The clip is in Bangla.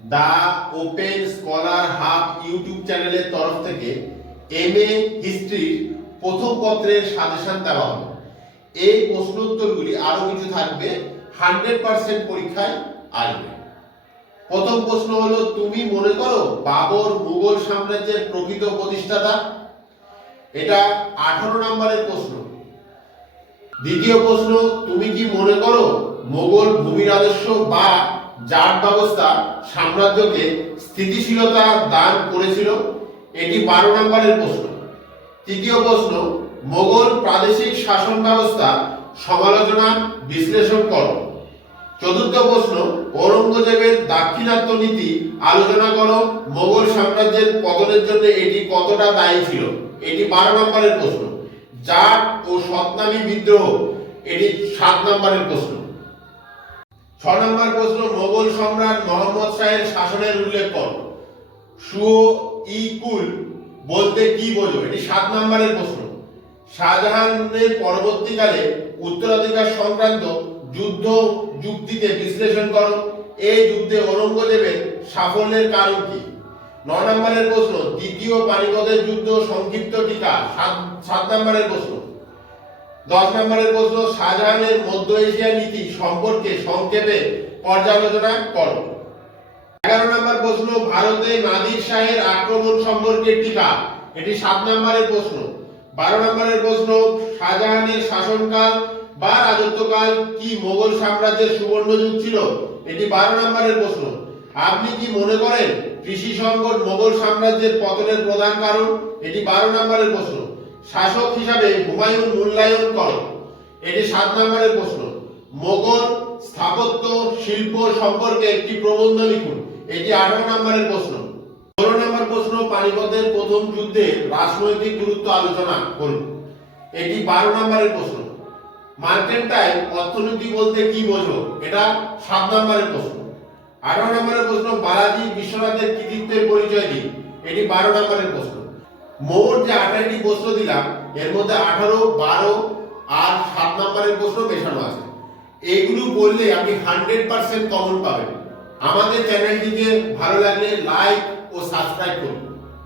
দা ওপেন স্কলার হাব ইউটিউব চ্যানেলের তরফ থেকে এমএ হিস্ট্রির প্রথম পত্রের সাজেশন দেওয়া হলো। এই প্রশ্ন উত্তরগুলি আরো কিছু থাকবে, 100% পরীক্ষায় আসবে। প্রথম প্রশ্ন হলো, তুমি মনে করো বাবর মুঘল সাম্রাজ্যের প্রকৃত প্রতিষ্ঠাতা? এটা 18 নম্বরের প্রশ্ন। দ্বিতীয় প্রশ্ন, তুমি কি মনে করো মোগল ভূমি রাজস্ব বা জাট ব্যবস্থা সাম্রাজ্যকে স্থিতিশীলতা দান করেছিল? এটি 12 নম্বরের প্রশ্ন। তৃতীয় প্রশ্ন, মোগল প্রাদেশিক শাসন ব্যবস্থা সমালোচনা বিশ্লেষণ করো। চতুর্থ প্রশ্ন, ঔরঙ্গজেবের দাক্ষিণাত্য নীতি আলোচনা করো। মোগল সাম্রাজ্যের পতনের জন্য এটি কতটা দায়ী ছিল? এটি 12 নম্বরের প্রশ্ন। জাট ও সতনামী বিদ্রোহ, এটি 7 নম্বরের প্রশ্ন। 6 নম্বর প্রশ্ন, মোগল সম্রাট মোহাম্মদ শাহের শাসনের উল্লেখ করো। সুও-ই-কুল বলতে কি বোঝো? এটি 7 নম্বরের প্রশ্ন। শাহজাহানের পরবর্তীকালে উত্তরাধিকার সংক্রান্ত যুদ্ধ যুক্তিতে বিশ্লেষণ করো। এই যুদ্ধে ঔরঙ্গজেবের সাফল্যের কারণ কি? 9 নম্বরের প্রশ্ন, দ্বিতীয় পানিপথের যুদ্ধ সংক্ষিপ্ত টিকা, 7 নম্বরের প্রশ্ন। 10 নম্বরের প্রশ্ন, শাহজাহানের মধ্য এশিয়া নীতি সম্পর্কে সংক্ষেপে পর্যালোচনা করো। 11 নম্বর প্রশ্ন, ভারতে নাদির শাহের আক্রমণ সম্পর্কে টিকা, এটি 7 নম্বরের প্রশ্ন। 12 নম্বরের প্রশ্ন, শাহজাহানের শাসনকাল বা রাজত্বকাল কি মোগল সাম্রাজ্যের সুবর্ণ যুগ ছিল? এটি 12 নম্বরের প্রশ্ন। আপনি কি মনে করেন কৃষি সংকট মোগল সাম্রাজ্যের পতনের প্রধান কারণ? এটি 12 নম্বরের প্রশ্ন। শাসক হিসাবে হুমায়ুন মূল্যায়ন করো, এটি 7 নম্বরের প্রশ্ন। মোগল স্থাপত্য শিল্প সম্পর্কে একটি প্রবন্ধ লিখুন, এটি 18 নম্বরের প্রশ্ন। 16 নম্বর প্রশ্ন, পানিপথের প্রথম যুদ্ধের রাজনৈতিক গুরুত্ব আলোচনা করুন, এটি 12 নম্বরের প্রশ্ন। মার্কেন্টাইল অর্থনীতি বলতে কি বোঝো? এটা 7 নম্বরের প্রশ্ন। 18 নম্বরের প্রশ্ন, বালাজি বিশ্বনাথের কৃতিত্বের পরিচয় দিন, এটি 12 নম্বরের প্রশ্ন। মোট যে 18টি প্রশ্ন দিলাম, এর মধ্যে 18, 12 আর 7 নম্বরের প্রশ্ন মেশানো আছে। এইগুলো বললে আপনি 100% কমন পাবেন। আমাদের চ্যানেলটিকে ভালো লাগলে লাইক ও সাবস্ক্রাইব করুন।